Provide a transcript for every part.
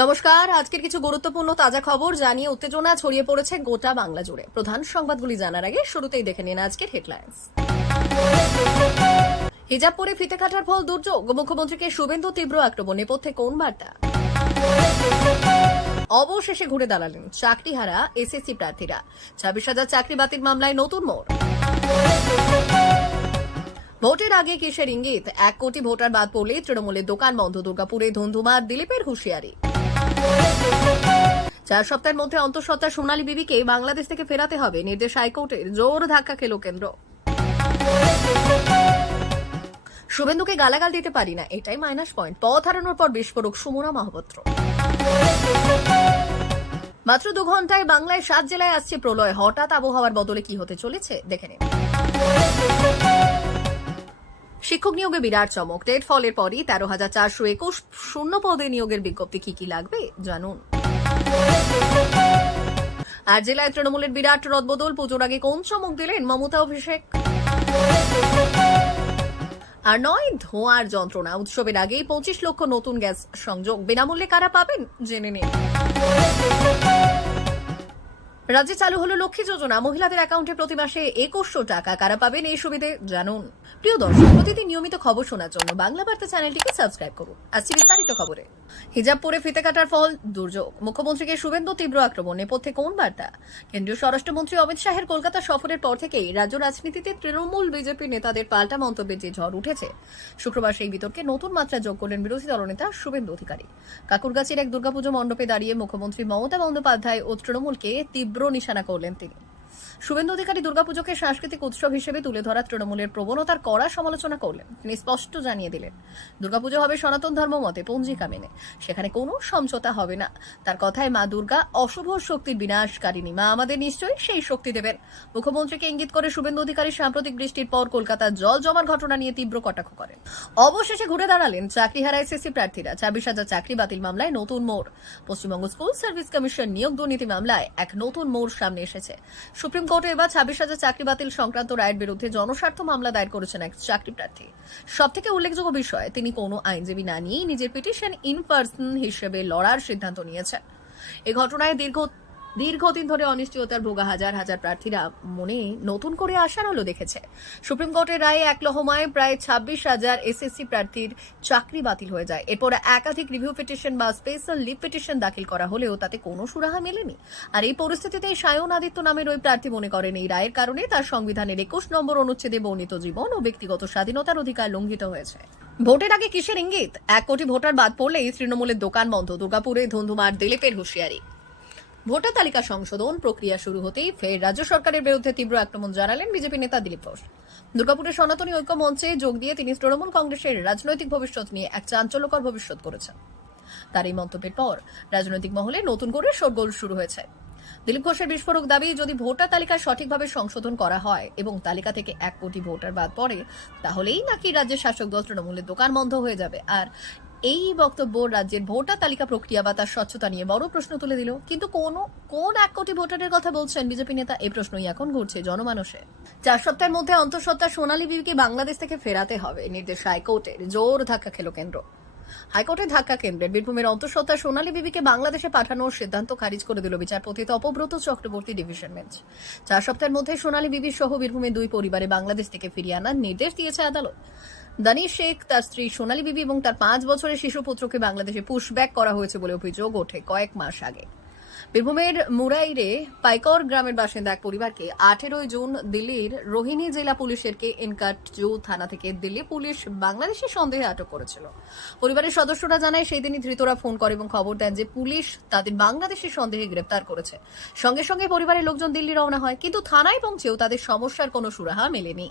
নমস্কার। আজকের কিছু গুরুত্বপূর্ণ তাজা খবর জানিয়ে উত্তেজনা ছড়িয়ে পড়েছে গোটা বাংলা জুড়ে। প্রধান সংবাদগুলি জানার আগে শুরুতেই দেখে নিন আজকের হেডলাইন্স। হিজাব পরে ফিতে কাটার ফল দুর্যোগ, মুখ্যমন্ত্রীকে শুভেন্দু তীব্র আক্রমণ, নেপথ্যে কোন বার্তা? অবশেষে ঘুরে দাঁড়ালেন চাকরিহারা এসএসসি প্রার্থীরা, 26,000 চাকরি বাতিল মামলায় নতুন মোড়। ভোটের আগে কিসের ইঙ্গিত? 1 কোটি ভোটার বাদ পড়লে তৃণমূলের দোকান বন্ধ, দুর্গাপুরে ধুন্ধুমার, দিলীপের হুঁশিয়ারি। 4 সপ্তাহের মধ্যে অন্তঃসত্ত্বা সোনালী বিবিকে বাংলাদেশ থেকে ফেরাতে হবে, নির্দেশ হাইকোর্টের। জোর ধাক্কা খেল কেন্দ্র। শুভেন্দুকে গালাগাল দিতে পারি না, এটাই মাইনাস পয়েন্ট। পথ হারানোর পর বিস্ফোরক সুমনা মহাপাত্র। মাত্র 2 ঘন্টায় বাংলায় 7 জেলায় আসছে প্রলয়। হঠাৎ আবহাওয়ার বদলে কি হতে চলেছে দেখে নিন। শিক্ষক নিয়োগে বিরাট চমক, টেট ফলের পরই 13,421 শূন্য পদে নিয়োগের বিজ্ঞপ্তি। কি কি লাগবে জানুন। আর জেলায় তৃণমূলের বিরাট রদবদল, পুজোর আগে কোন চমক দিলেন মমতা অভিষেক? আর নয় ধোঁয়ার যন্ত্রণা, উৎসবের আগেই 25 লক্ষ নতুন গ্যাস সংযোগ, বিনামূল্যে কারা পাবেন জেনে নিন। রাজ্যে চালু হলো লক্ষ্মী যোজনা, মহিলাদের অ্যাকাউন্টে প্রতি মাসে 2100 টাকা। কারা পাবেন এই সুবিধে জানুন। প্রিয় দর্শক, প্রতিদিন নিয়মিত খবর শোনার জন্য বাংলা বার্তা চ্যানেলটিকে সাবস্ক্রাইব করুন। আসছি বিস্তারিত খবরে। হিজাব পরে ফিতে কাটার ফল দুর্যোগ, মুখ্যমন্ত্রীকে শুভেন্দু তীব্র আক্রমণ, নেপথ্যে কোন বার্তা? কেন্দ্রীয় স্বরাষ্ট্রমন্ত্রী অমিত শাহের কলকাতা সফরের পর থেকেই রাজ্য রাজনীতিতে তৃণমূল বিজেপি নেতাদের পাল্টা মন্তব্যের যে ঝড় উঠেছে, শুক্রবার সেই বিতর্কে নতুন মাত্রা যোগ করলেন বিরোধী দলনেতা শুভেন্দু অধিকারী। কাকুরগাছির এক দুর্গাপুজো মণ্ডপে দাঁড়িয়ে মুখ্যমন্ত্রী মমতা বন্দ্যোপাধ্যায় ও তৃণমূলকে তীব্র নিশানা করলেন তিনি। শুভেন্দু অধিকারী দুর্গাপুজোকে সাংস্কৃতিক উৎসব হিসেবে তুলে ধরা তৃণমূলের প্রবণতার কড়া সমালোচনা করলেন। তিনি স্পষ্ট জানিয়ে দিলেন, দুর্গাপুজো হবে সনাতন ধর্ম মতে, পঞ্জিকা মেনে, সেখানে কোনো সমঝোতা হবে না। তার কথায় মা দুর্গা অশুভ শক্তির বিনাশকারিণী, মা আমাদের নিশ্চয়ই সেই শক্তি দেবেন। মুখ্যমন্ত্রীকে ইঙ্গিত করে শুভেন্দু অধিকারী সাম্প্রতিক বৃষ্টির পর কলকাতার জল জমার ঘটনা নিয়ে তীব্র কটাক্ষ করেন। অবশেষে ঘুরে দাঁড়ালেন চাকরিহারা এসএসসি প্রার্থীরা, 26,000 চাকরি বাতিল মামলায় নতুন মোড়। পশ্চিমবঙ্গ স্কুল সার্ভিস কমিশন নিয়োগ দুর্নীতি মামলায় এক নতুন মোড় সামনে এসেছে। সুপ্রিম কোর্টে এবার 26,000 চাকরি বাতিল সংক্রান্ত রায়ের বিরুদ্ধে জনস্বার্থ মামলা দায়ের করেছেন এক চাকরি প্রার্থী। সবথেকে উল্লেখযোগ্য বিষয়, তিনি কোনো আইনজীবী না নিয়েই নিজের পিটিশন ইন পার্সন হিসেবে লড়ার সিদ্ধান্ত নিয়েছেন। এই ঘটনায় দীর্ঘদিন ধরে অনিশ্চয়তার ভোগা হাজার হাজার প্রার্থীরা মনে নতুন করে আশার আলো দেখেছে। সুপ্রিম কোর্টের রায়ে এক লহমায় প্রায় 26,000 এসএসসি প্রার্থীর চাকরি বাতিল হয়ে যায়। এরপর একাধিক রিভিউ পিটিশন বা স্পেশাল লিভ পিটিশন দাখিল করা হলেও তাতে কোনো সুরাহা মেলেনি। আর এই পরিস্থিতিতে সায়ন আদিত্য নামের ওই প্রার্থী মনে করেন এই রায়ের কারণে তার সংবিধানের 21 নম্বর অনুচ্ছেদে বর্ণিত জীবন ও ব্যক্তিগত স্বাধীনতার অধিকার লঙ্ঘিত হয়েছে। ভোটের আগে কিসের ইঙ্গিত? 1 কোটি ভোটার বাদ পড়লেই তৃণমূলের দোকান বন্ধ, দুর্গাপুরে ধুন্ধুমার, দিলীপের হুঁশিয়ারি। ভোটার তালিকা সংশোধন প্রক্রিয়া শুরু হতেই ফের রাজ্য সরকারের বিরুদ্ধে তীব্র আক্রমণ জানালেন বিজেপি নেতা দিলীপ ঘোষ। দুর্গাপুরের সনাতনী ঐক্য মঞ্চে যোগ দিয়ে তিনি তৃণমূল কংগ্রেসের রাজনৈতিক ভবিষ্যৎ নিয়ে এক চাঞ্চল্যকর ভবিষ্যৎ করেছেন। তার এই মন্তব্যের পর রাজনৈতিক মহলে নতুন করে শোরগোল শুরু হয়েছে। দিলীপ ঘোষের বিস্ফোরক দাবি, যদি ভোটার তালিকা সঠিকভাবে সংশোধন করা হয় এবং তালিকা থেকে 1 কোটি ভোটার বাদ পড়ে, তাহলেই নাকি রাজ্যের শাসক দল তৃণমূলের দোকান বন্ধ হয়ে যাবে। আর এই বক্তব্য রাজ্যের ভোটার তালিকা প্রক্রিয়া বা তার স্বচ্ছতা নিয়ে বড় প্রশ্ন তুলে দিল। কিন্তু কোন 1 কোটি ভোটারের কথা বলছেন বিজেপি নেতা, এই প্রশ্নই এখন ঘুরছে জনমানসে। 4 সপ্তাহের মধ্যে অন্তঃসত্ত্বা সোনালী বিবিকে বাংলাদেশ থেকে ফেরাতে হবে, নির্দেশ হাইকোর্টের। জোর ধাক্কা খেল কেন্দ্র। হাইকোর্টের ধাক্কা কেন্দ্রের। বীরভূমের অন্তঃসত্ত্বা সোনালী বিবিকে বাংলাদেশে পাঠানোর সিদ্ধান্ত খারিজ করে দিল বিচারপতি তপব্রত চক্রবর্তী ডিভিশন বেঞ্চ। 4 সপ্তাহের মধ্যে সোনালী বিবি সহ বীরভূমের 2 পরিবারে বাংলাদেশ থেকে ফিরিয়ে আনার নির্দেশ দিয়েছে আদালত। দানিশ শেখ, তার স্ত্রী সোনালী বিবি এবং তার 5 বছরের শিশু পুত্রকে বাংলাদেশে পুশব্যাক করা হয়েছে বলে অভিযোগ ওঠে কয়েক মাস আগে। বীরভূমের মুরাইরে পাইকর গ্রামের বাসিন্দা এক পরিবারকে 18 জুন দিল্লির রোহিণী জেলা পুলিশের কেএনকাটজু থানা থেকে দিল্লি পুলিশ বাংলাদেশি সন্দেহে আটক করেছিল। পরিবারের সদস্যরা জানায়, সেই দিনই ধৃতরা ফোন করে এবং খবর দেন যে পুলিশ তাদের বাংলাদেশি সন্দেহে গ্রেপ্তার করেছে। সঙ্গে সঙ্গে পরিবারের লোকজন দিল্লি রওনা হয়, কিন্তু থানায় পৌঁছেও তাদের সমস্যার কোনো সুরাহা মেলেনি।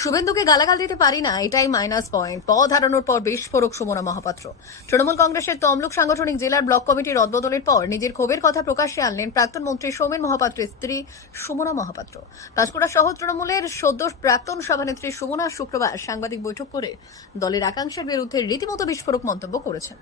শুভেন্দুকে গালাগাল দিতে পারি না, এটাই মাইনাস পয়েন্ট। পথ হারানোর পর বিস্ফোরক সুমনা মহাপাত্র। তৃণমূল কংগ্রেসের তমলুক সাংগঠনিক জেলার ব্লক কমিটির রদবদলের পর নিজের ক্ষোভের কথা প্রকাশ্যে আনলেন প্রাক্তন মন্ত্রী সৌমেন মহাপাত্রের স্ত্রী সুমনা মহাপাত্র। পাঁশকুড়া সহ তৃণমূলের সদ্য প্রাক্তন সভানেত্রী সুমনা শুক্রবার সাংবাদিক বৈঠক করে দলের একাংশের বিরুদ্ধে রীতিমতো বিস্ফোরক মন্তব্য করেছেন।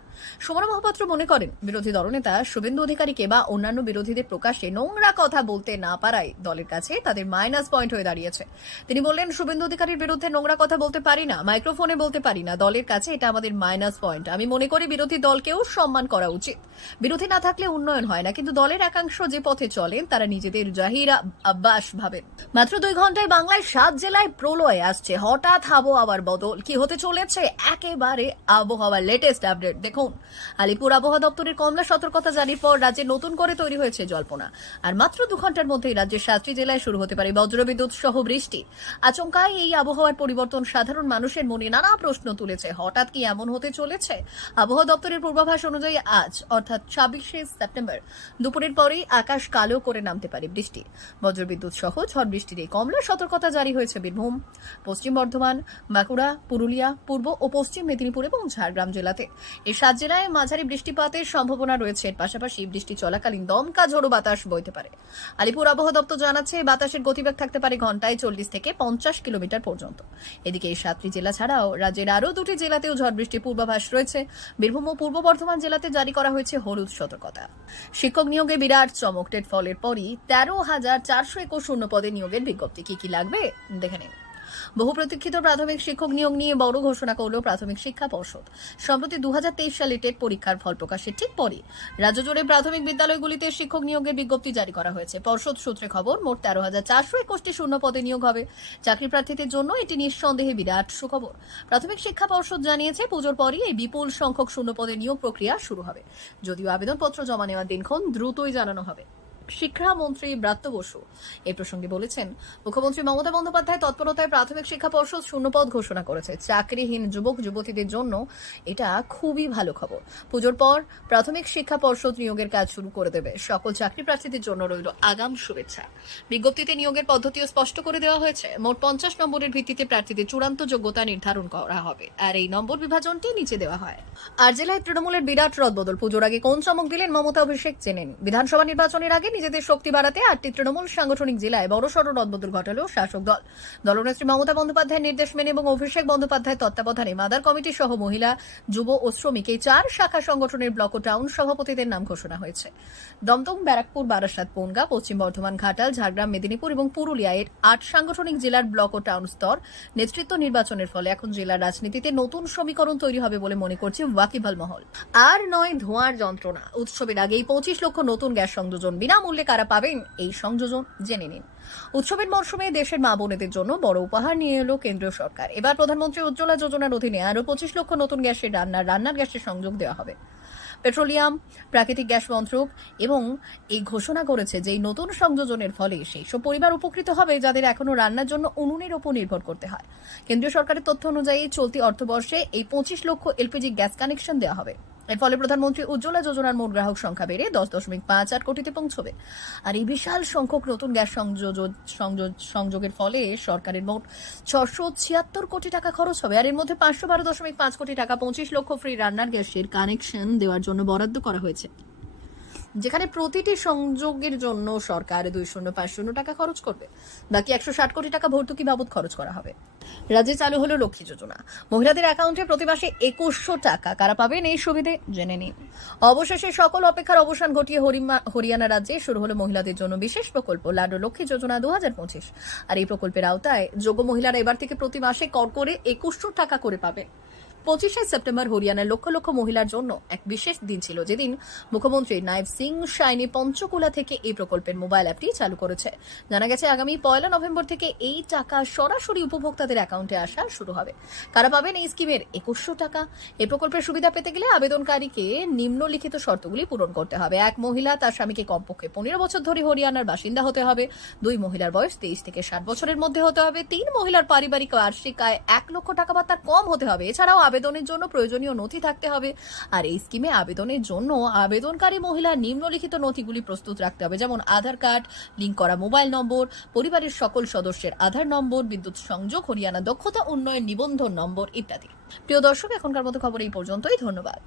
সুমনা মহাপাত্র মনে করেন, বিরোধী দলনেতা শুভেন্দু অধিকারীকে বা অন্যান্য বিরোধীদের প্রকাশ্যে নোংরা কথা বলতে না পারায় দলের কাছে তাদের মাইনাস পয়েন্ট হয়ে দাঁড়িয়েছে। তিনি বললেন, শুভেন্দু অধিকারীর বিরুদ্ধে নোংরা কথা বলতে পারি না, মাইক্রোফোনে বলতে পারি না, দলের কাছে এটা আমাদের মাইনাস পয়েন্ট। আমি মনে করি বিরোধী দলকেও সম্মান করা উচিত। বিরোধী না থাকলে উন্নয়ন হয় না, কিন্তু দলের একাংশ যে পথে চলেন তারা নিজেদের জাহির আব্বাস ভাবেন। মাত্র 2 ঘন্টায় বাংলায় 7 জেলায় প্রলয় আসছে। হঠাৎ আবহাওয়ার বদল কি হতে চলেছে, একেবারে আবহাওয়ার লেটেস্ট আপডেট দেখুন। আলিপুর আবহাওয়া দপ্তরের কমলা সতর্কতা জারির পর রাজ্যে নতুন করে তৈরি হয়েছে জল্পনা। আর মাত্র 2 ঘন্টার মধ্যেই রাজ্যের 7টি জেলায় শুরু হতে পারে বজ্রবিদ্যুৎ সহ বৃষ্টি। আচমকায় এই আবহাওয়ার পরিবর্তন সাধারণ মানুষের মনে নানা প্রশ্ন তুলেছে। হঠাৎ কি এমন হতে চলেছে? আবহাওয়া দপ্তরের পূর্বাভাস অনুযায়ী আজ অর্থাৎ 26শে সেপ্টেম্বর দুপুরের পরেই আকাশ কালো করে নামতে পারে বৃষ্টি। বজ্রবিদ্যুৎ সহ ঝড় বৃষ্টির এই কমলা সতর্কতা জারি হয়েছে বীরভূম, পশ্চিম বর্ধমান, বাঁকুড়া, পুরুলিয়া, পূর্ব ও পশ্চিম মেদিনীপুর এবং ঝাড়গ্রাম জেলাতে। এই 7 জেলায় মাঝারি বৃষ্টিপাতের সম্ভাবনা রয়েছে। এর পাশাপাশি বৃষ্টি চলাকালীন দমকা ঝোড়ো বাতাস বইতে পারে। আলিপুর আবহাওয়া দপ্তর জানাচ্ছে, বাতাসের গতিবেগ থাকতে পারে ঘন্টায় 40 থেকে 50 কিলোমিটার পর্যন্ত। এদিকে এই 7টি জেলা ছাড়াও রাজ্যের আরও 2টি জেলাতেও ঝড় বৃষ্টির পূর্বাভাস রয়েছে। বীরভূম ও পূর্ব বর্ধমান জেলাতে জারি করা হয়েছে হলুদ সতর্কতা। শিক্ষক নিয়োগে বিরাট চমক। টেট ফলের পরই 13,421 শূন্য পদে নিয়োগের বিজ্ঞপ্তি। কি লাগবে দেখে নিন। বহু প্রতীক্ষিত প্রাথমিক শিক্ষক নিয়োগ নিয়ে বড় ঘোষণা করল প্রাথমিক শিক্ষা পর্ষদ। সম্প্রতি 2023 সালে টেট পরীক্ষার ফল প্রকাশের ঠিক পরই রাজ্য জুড়ে প্রাথমিক বিদ্যালয়গুলিতে শিক্ষক নিয়োগের বিজ্ঞপ্তি জারি করা হয়েছে। পর্ষদ সূত্রে খবর, মোট 13,421টি শূন্য পদে নিয়োগ হবে। চাকরি প্রার্থীদের জন্য এটি নিঃসন্দেহে বিরাট সুখবর। প্রাথমিক শিক্ষা পর্ষদ জানিয়েছে, পুজোর পরই এই বিপুল সংখ্যক শূন্য পদে নিয়োগ প্রক্রিয়া শুরু হবে। যদিও আবেদনপত্র জমা নেওয়ার দিনক্ষণ দ্রুতই জানানো হবে। শিক্ষামন্ত্রী ব্রাত্য বসু এই প্রসঙ্গে বলেছেন, মুখ্যমন্ত্রী মমতা বন্দ্যোপাধ্যায় তৎপরতায় প্রাথমিক শিক্ষা পর্ষদ শূন্যপদ ঘোষণা করেছে। চাকরিহীন যুবক যুবতীদের জন্য এটা খুবই ভালো খবর। পুজোর পর প্রাথমিক শিক্ষা পর্ষদ নিয়োগের কাজ শুরু করে দেবে। সকল চাকরি প্রার্থীদের জন্য রইল আগাম শুভেচ্ছা। বিজ্ঞপ্তিতে নিয়োগের পদ্ধতিও স্পষ্ট করে দেওয়া হয়েছে। মোট 50 নম্বরের ভিত্তিতে প্রার্থীদের চূড়ান্ত যোগ্যতা নির্ধারণ করা হবে, আর এই নম্বর বিভাজনটি নিচে দেওয়া হয়। আর জেলায় তৃণমূলের বিরাট রদবদল। পুজোর আগে কোন চমক দিলেন মমতা অভিষেক জেনেন। বিধানসভা নির্বাচনের আগে নিজেদের শক্তি বাড়াতে 8টি তৃণমূল সাংগঠনিক জেলায় বড়সড় রদবদল ঘটালো শাসক দল। দলনেত্রী মমতা বন্দ্যোপাধ্যায়ের নির্দেশ মেনে এবং অভিষেক বন্দ্যোপাধ্যায়ের তত্ত্বাবধানে মাদার কমিটি সহ মহিলা, যুব ও শ্রমিক এই 4 শাখা সংগঠনের ব্লক ও টাউন সভাপতিদের নাম ঘোষণা হয়েছে। দমদম, ব্যারাকপুর, বারাসাত, বনগাঁ, পশ্চিম বর্ধমান, ঘাটাল, ঝাড়গ্রাম, মেদিনীপুর এবং পুরুলিয়া এর 8 সাংগঠনিক জেলার ব্লক ও টাউন স্তর নেতৃত্ব নির্বাচনের ফলে এখন জেলার রাজনীতিতে নতুন সমীকরণ তৈরি হবে বলে মনে করছে ওয়াকিবহাল মহল। আর নয় ধোঁয়ার যন্ত্রণা। উৎসবের আগেই 25 লক্ষ নতুন গ্যাস সংযোজন। বিনামূল্যে কারা পাবেন এই সংযোজন জেনে নিন। উৎসবের মরশুমে দেশের মা বোনেদের জন্য বড় উপহার নিয়ে এলো কেন্দ্রীয় সরকার। এবার প্রধানমন্ত্রী উজ্জ্বলা যোজনার অধীনে আরো 25 লক্ষ নতুন গ্যাসের রান্নার গ্যাসের সংযোগ দেওয়া হবে। পেট্রোলিয়াম প্রাকৃতিক গ্যাস মন্ত্রক এবং এই ঘোষণা করেছে যে এই নতুন সংযোজনের ফলে সেই সব পরিবার উপকৃত হবে যাদের এখনো রান্নার জন্য উনুনের উপর নির্ভর করতে হয়। কেন্দ্রীয় সরকারের তথ্য অনুযায়ী চলতি অর্থবর্ষে এই 25 লক্ষ এলপিজি গ্যাস কানেকশন দেওয়া হবে। এর ফলে প্রধানমন্ত্রী উজ্জ্বলা যোজনার মোট গ্রাহক সংখ্যা বেড়ে 10.58 কোটিতে পৌঁছবে। আর এই বিশাল সংখ্যক নতুন গ্যাস সংযোগের ফলে সরকারের মোট 676 কোটি টাকা খরচ হবে। আর এর মধ্যে 512.5 কোটি টাকা 25 লক্ষ ফ্রি রান্নার গ্যাসের কানেকশন দেওয়ার জন্য বরাদ্দ করা হয়েছে, যেখানে প্রতিটি সংযোগের জন্য সরকার 2050 টাকা খরচ করবে। বাকি 160 কোটি টাকা ভর্তুকি বাবদ খরচ করা হবে। রাজ্যে চালু হলো লক্ষ্মী যোজনা। মহিলাদের অ্যাকাউন্টে প্রতি মাসে 2100 টাকা। কারা পাবেন এই সুবিধে জেনে নিন। অবশেষে সকল অপেক্ষার অবসান ঘটিয়ে হরিয়ানা রাজ্যে শুরু হলো মহিলাদের জন্য বিশেষ প্রকল্প লাড্ডু লক্ষ্মী যোজনা 2025। আর এই প্রকল্পের আওতায় যোগ্য মহিলারা এবার থেকে প্রতি মাসে কর করে 2100 টাকা করে পাবে। 25শে সেপ্টেম্বর হরিয়ানার লক্ষ লক্ষ মহিলার জন্য এক বিশেষ দিন ছিল, যেদিন মুখ্যমন্ত্রী নায়েব সিং সাইনি পঞ্চকুলা থেকে এই প্রকল্পের মোবাইল অ্যাপটি চালু করেছে। জানা গেছে আগামী 1 নভেম্বর থেকে এই টাকা সরাসরি উপভোক্তাদের অ্যাকাউন্টে আসা শুরু হবে। কারা পাবেন এই স্কিমের 2100 টাকা? এই প্রকল্পের সুবিধা পেতে গেলে আবেদনকারীকে নিম্নলিখিত শর্তগুলি পূরণ করতে হবে। 1 মহিলা তার স্বামীকে কমপক্ষে 15 বছর ধরে হরিয়ানার বাসিন্দা হতে হবে। 2 মহিলার বয়স 23 থেকে 60 বছরের মধ্যে হতে হবে। 3 মহিলার পারিবারিক বার্ষিক আয় 1 লক্ষ টাকা বা তার কম হতে হবে। এছাড়াও আবেদনের জন্য প্রয়োজনীয় নথি থাকতে হবে। আর এই স্কিমে আবেদনের জন্য আবেদনকারী মহিলা নিম্নলিখিত নথিগুলি প্রস্তুত রাখতে হবে, যেমন আধার কার্ড, লিঙ্ক করা মোবাইল নম্বর, পরিবারের সকল সদস্যের আধার নম্বর, বিদ্যুৎ সংযোগ, হরিয়ানা দক্ষতা উন্নয়ন নিবন্ধন নম্বর ইত্যাদি। প্রিয় দর্শক, এখনকার মতো খবর এই পর্যন্তই। ধন্যবাদ।